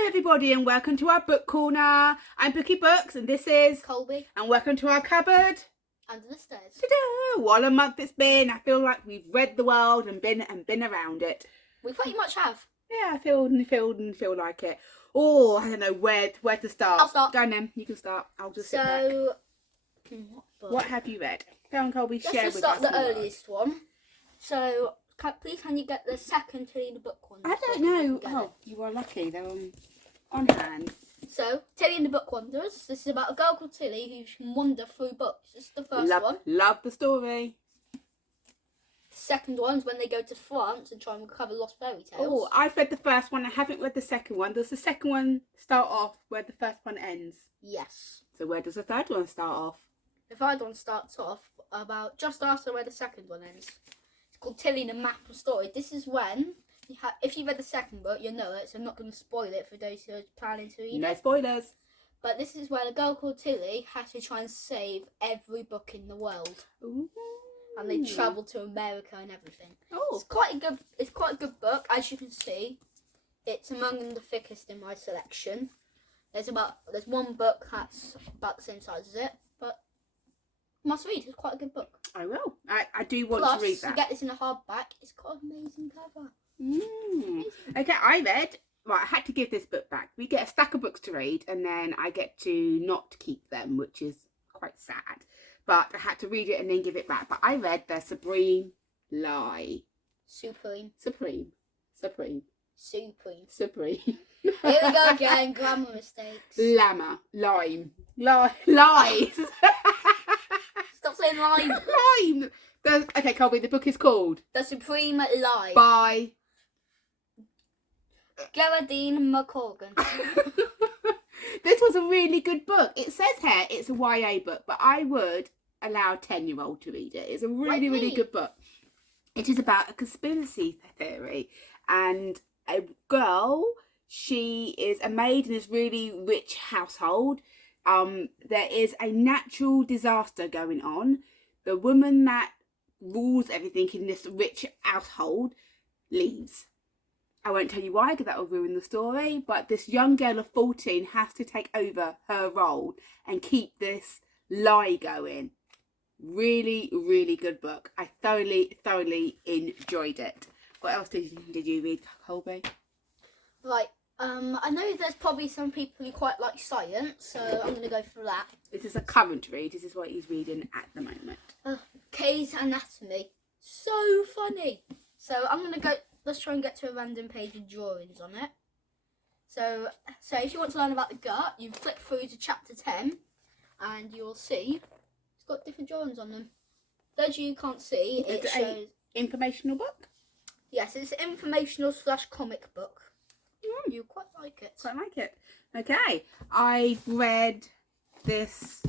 Hello everybody and welcome to our book corner. I'm Bookie Books and this is Colby. And welcome to our cupboard. Under the stairs. Ta-da! What a month it's been. I feel like we've read the world and been around it. We pretty much have. Yeah, I feel like it. Oh, I don't know where to start. I'll start. Go on then, you can start. I'll just sit back. What have you read? Go on, Colby, share with us. Let's just start the earliest one. So, can you get the second Tilly in the Book one? I don't know. Oh, you are lucky. They're on hand. So, Tilly and the Book Wanderers. This is about a girl called Tilly who can wander through books. This is the first one. Love the story. Second one is when they go to France and try and recover lost fairy tales. Oh, I've read the first one. I haven't read the second one. Does the second one start off where the first one ends? Yes. So where does the third one start off? The third one starts off about just after where the second one ends. It's called Tilly and the Map of Story. This is when, if you read the second book, you'll know it, so I'm not going to spoil it for those who are planning to read it. No spoilers. But this is when a girl called Tilly has to try and save every book in the world. Ooh. And they travel to America and everything. Oh. It's quite a good book, as you can see. It's among the thickest in my selection. There's one book that's about the same size as it, but must read. It's quite a good book. I will. I do want Plus, to read that. you get this in a hardback. It's got an amazing cover. Okay, I read. Right, I had to give this book back. We get a stack of books to read, and then I get to not keep them, which is quite sad. But I had to read it and then give it back. But I read The Supreme Lie. Supreme. Here Here we go again. Grammar mistakes. Lime. Lies. Stop saying line. Lime. Okay, Colby, the book is called The Supreme Lie. by Geraldine McCorgan. This was a really good book. It says here it's a YA book, but I would allow a 10-year-old to read it. It's a really good book. It is about a conspiracy theory and a girl. She is a maid in this really rich household. There is a natural disaster going on. The woman that rules everything in this rich household leaves. I won't tell you why because that will ruin the story, but this young girl of 14 has to take over her role and keep this lie going. Really good book. I thoroughly enjoyed it. What else did you read, Colby? Right, I know there's probably some people who quite like science, so I'm going to go for that. This is a current read. This is what he's reading at the moment. Kay's Anatomy. So funny. So I'm going to go, let's try and get to a random page with drawings on it. So if you want to learn about the gut, you flick through to chapter 10 and you'll see it's got different drawings on them. Those you can't see, it shows... Informational book? Yes, it's an informational / comic book. You quite like it. Quite like it. Okay, I've read this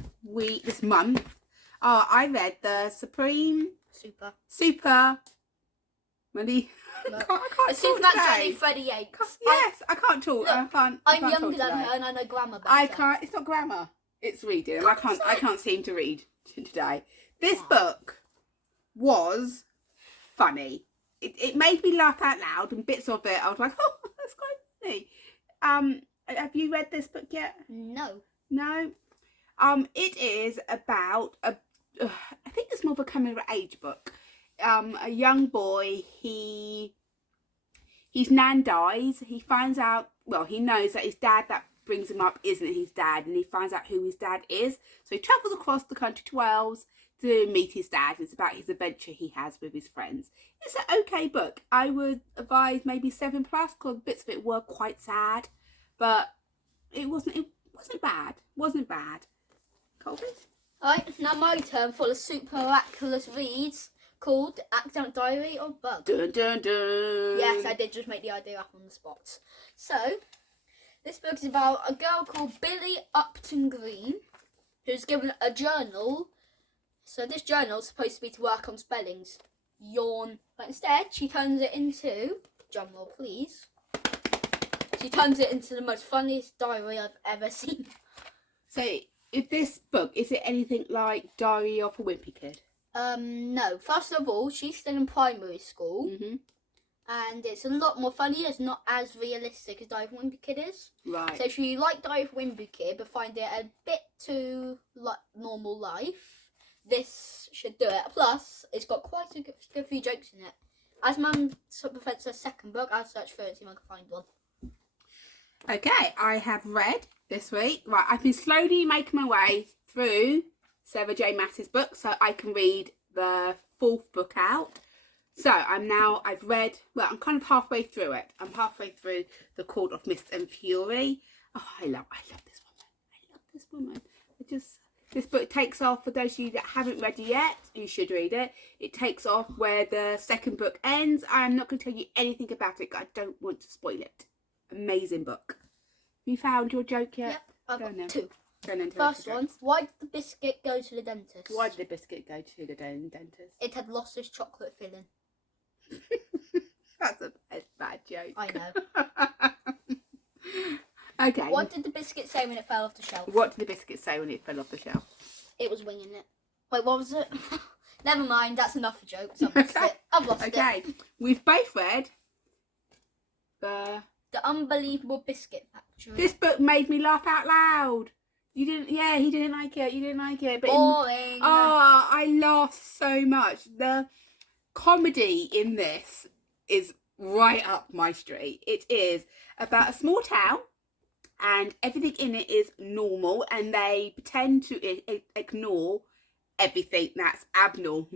month. I read the Supreme Super. Really? No. I can't Super talk Max today. Johnny Freddy 8. Yes, I can't talk. Look, I'm younger than her and I know grammar better. I can't. It's not grammar. It's reading. And I can't seem to read today. This book was funny. It made me laugh out loud, and bits of it I was like, oh, that's quite funny. Have you read this book yet? No. No. It is about I think it's more of a coming of age book. A young boy, his nan dies. He finds out, well, he knows that his dad that brings him up isn't his dad, and he finds out who his dad is. So he travels across the country to Wales to meet his dad. It's about his adventure he has with his friends. It's an okay book. I would advise maybe 7+, because bits of it were quite sad, but it wasn't bad. Wasn't bad. Colby? Alright, now my turn for the super miraculous reads called Accident Diary of Bug. Dun dun dun. Yes, I did just make the idea up on the spot. So, this book is about a girl called Billy Upton Green, who's given a journal. So this journal is supposed to be to work on spellings. Yawn. But instead, she turns it into, drumroll please, she turns it into the most funniest diary I've ever seen. So, if this book, is it anything like Diary of a Wimpy Kid? No. First of all, she's still in primary school. Mm-hmm. and it's a lot more funny. It's not as realistic as Diary of a Wimpy Kid is. Right. So if you like Diary of a Wimpy Kid but find it a bit too like normal life, this should do it. Plus, it's got quite a good few jokes in it. As Mum prefers her second book, I'll search for it and see if I can find one. Okay, I have read this week. Right, I've been slowly making my way through Sarah J. Maas's book so I can read the 4th book out. So I've read, well, I'm kind of halfway through it. I'm halfway through The Court of Mist and Fury. Oh, I love this woman. I love this woman. This book takes off, for those of you that haven't read it yet, you should read it. It takes off where the second book ends. I'm not going to tell you anything about it, 'cause I don't want to spoil it. Amazing book. You found your joke yet? Yep, I've got Go on 2. then. First one, why did the biscuit go to the dentist? Why did the biscuit go to the dentist? It had lost its chocolate filling. That's a bad joke. I know. Okay. What did the biscuit say when it fell off the shelf? What did the biscuit say when it fell off the shelf? It was winging it. Wait, what was it? Never mind, that's enough for jokes. I've lost it. I've lost it. Okay. We've both read the Unbelievable Biscuit Factory. This book made me laugh out loud. You didn't? Yeah, he didn't like it. You didn't like it. But Boring. I laughed so much. The comedy in this is right up my street. It is about a small town, and everything in it is normal, and they pretend to ignore everything that's abnormal.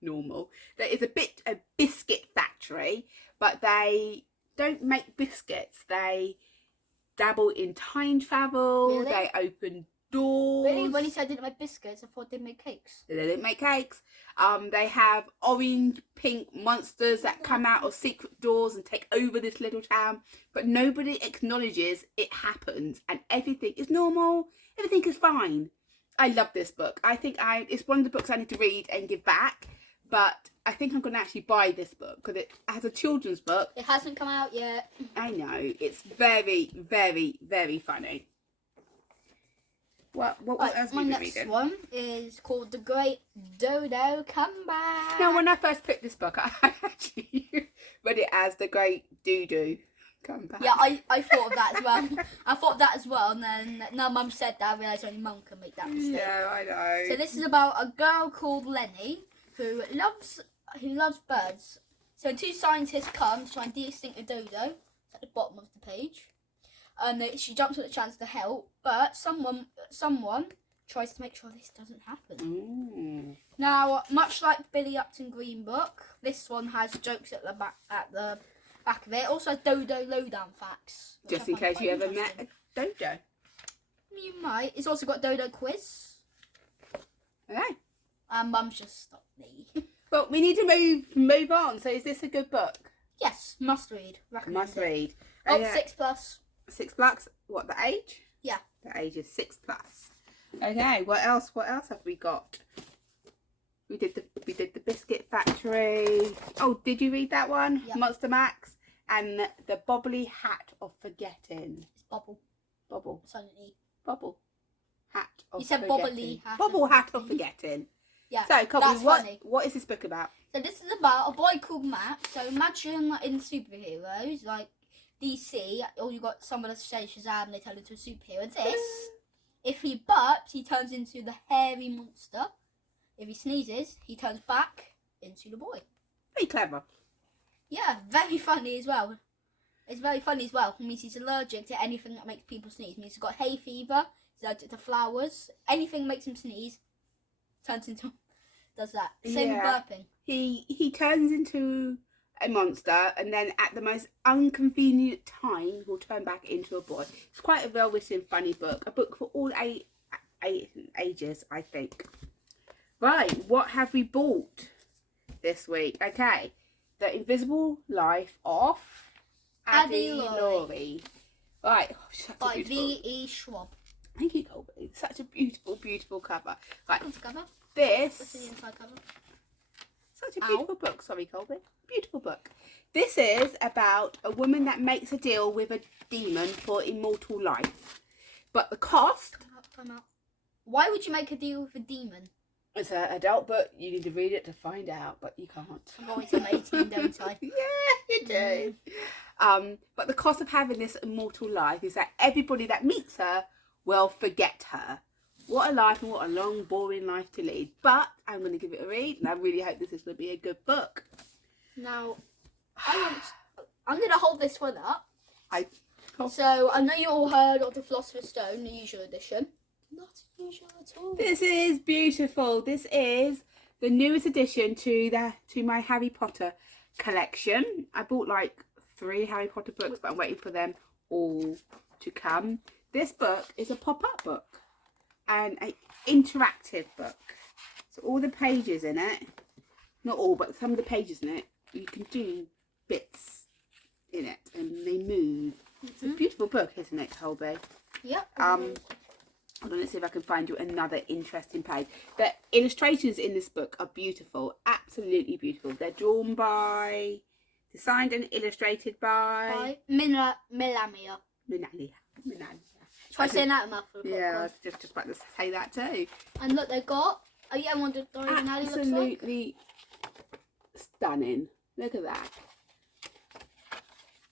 Normal. There is a biscuit factory, but they don't make biscuits. They dabble in time travel. Really? They open doors. Really? When he said didn't make biscuits, I thought they made cakes. They didn't make cakes. They have orange, pink monsters that come out of secret doors and take over this little town. But nobody acknowledges it happens, and everything is normal. Everything is fine. I love this book. I think it's one of the books I need to read and give back. But I think I'm going to actually buy this book because it has a children's book. It hasn't come out yet. I know. It's very, very, very funny. What else have my you been next reading? one is called The Great Dodo Comeback. No, when I first picked this book, I actually read it as The Great Doo-Doo Comeback. Yeah, I thought of that as well. I thought of that as well, and then now Mum said that, I realised only Mum can make that mistake. Yeah, I know. So this is about a girl called Lenny who loves birds. So 2 scientists come to try and de-extinct a dodo. It's at the bottom of the page. And she jumps at the chance to help, but someone tries to make sure this doesn't happen. Ooh. Now, much like Billy Upton Green book, this one has jokes at the back of it. It also has dodo lowdown facts. which Just I in find case quite you ever interesting. met a dodo. You might. It's also got dodo quiz. Okay. And Mum's just stopped me. Well, we need to move on. So is this a good book? Yes, must read. Recommend Must it. read. Oh, Okay. 6+. 6+. What, the age? Yeah. The age is 6+. Okay, what else have we got? We did the Biscuit Factory. Oh, did you read that one? Yeah. Monster Max and the Bobbly Hat of Forgetting. It's Bobble. Bobble. Silent E. Bobble. Hat of You said Forgetting. Bobbly Hat. Bobble Hat of Forgetting. Yeah. So, Colby, that's funny. what is this book about? So this is about a boy called Matt. So imagine in superheroes, like DC, or you got someone that says Shazam, they turn into a superhero. This, if he burps, he turns into the hairy monster. If he sneezes, he turns back into the boy. Very clever. Yeah, very funny as well. It's very funny as well. It means he's allergic to anything that makes people sneeze. It means he's got hay fever, he's allergic to flowers. Anything makes him sneeze, turns into, does that. Same Yeah. with burping. He turns into a monster, and then at the most inconvenient time will turn back into a boy. It's quite a well written, funny book. A book for all ages, I think. Right, what have we bought this week? Okay, The Invisible Life of Addie Laurie. Right, such a By beautiful. V.E. Schwab. Thank you, Colby. Such a beautiful, beautiful cover. Right, What's the cover? this. What's the inside cover? Such a beautiful book. Sorry, Colby. Beautiful book. This is about a woman that makes a deal with a demon for immortal life. But the cost, Come out. Why would you make a deal with a demon? It's an adult book. You need to read it to find out, but you can't. I'm always on 18, don't I? Yeah, you do. But the cost of having this immortal life is that everybody that meets her will forget her. What a life and what a long, boring life to lead. But I'm going to give it a read, and I really hope this is going to be a good book. Now, I'm going to hold this one up. Oh. So, I know you all heard of the Philosopher's Stone, the usual edition. Not usual at all. This is beautiful. This is the newest addition to my Harry Potter collection. I bought like 3 Harry Potter books, but I'm waiting for them all to come. This book is a pop-up book and an interactive book. So all the pages in it, not all, but some of the pages in it, you can do bits in it and they move. It's a beautiful book, isn't it, Colby? Yep. Hold on, let's see if I can find you another interesting page. The illustrations in this book are beautiful, absolutely beautiful. They're drawn by, designed and illustrated by Milamia. Minalia. Try saying that a mouthful. Yeah, I was just about to say that too. And look, they've got what the Diagon Alley looks like. Absolutely stunning. Look at that.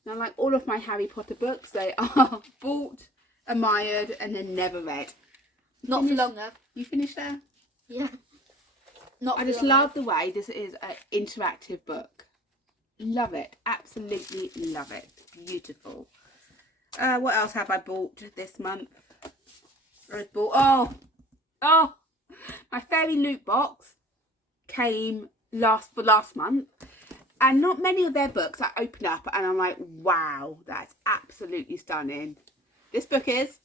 Now, like all of my Harry Potter books, they are bought, admired, and then never read. Not for long though. You finished there? Yeah. Not. I just love the way this is an interactive book. Love it. Absolutely love it. Beautiful. What else have I bought this month? I've bought, oh, my Fairy Loot box came last month. And not many of their books I open up and I'm like, wow, that's absolutely stunning. This book is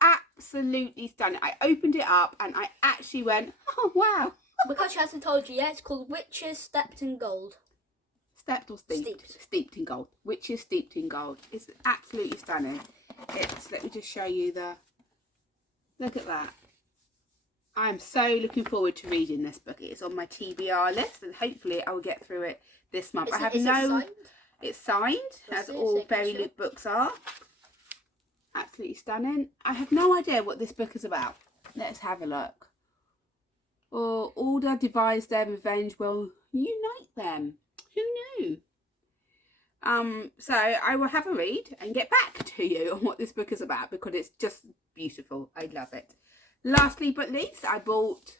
absolutely stunning. I opened it up and I actually went, oh, wow. Because she hasn't told you yet, it's called Witches Steeped in Gold. Steeped or steeped? Steeped in gold. Witches Steeped in Gold. It's absolutely stunning. Let me just show you look at that. I'm so looking forward to reading this book. It's on my TBR list and hopefully I will get through it this month. It's signed, as all Fairy Loot books are. Absolutely stunning. I have no idea what this book is about. Let's have a look. Order devised their revenge will unite them. Who knew? So I will have a read and get back to you on what this book is about because it's just beautiful. I love it. Lastly but least, I bought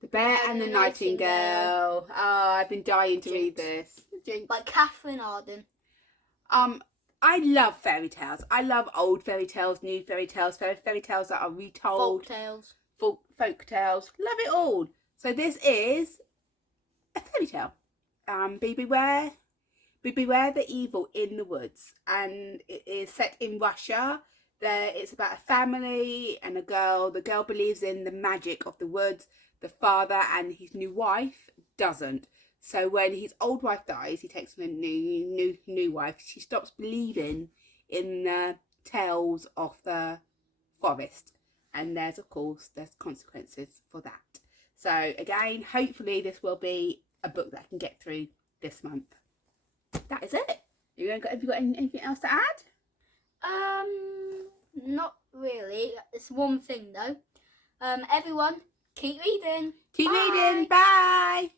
The Bear and the Nightingale. Oh, I've been dying to read this. By Catherine Arden. I love fairy tales. I love old fairy tales, new fairy tales, fairy tales that are retold. Folk tales. Love it all. So this is a fairy tale. Be beware the evil in the woods. And it is set in Russia. It's about a family and a girl. The girl believes in the magic of the woods. The father and his new wife doesn't. So when his old wife dies, he takes on a new wife. She stops believing in the tales of the forest. And there's consequences for that. So again, hopefully this will be a book that I can get through this month. That is it. Have you got anything else to add? Not really. It's one thing though. Everyone, keep reading. Keep reading. Bye.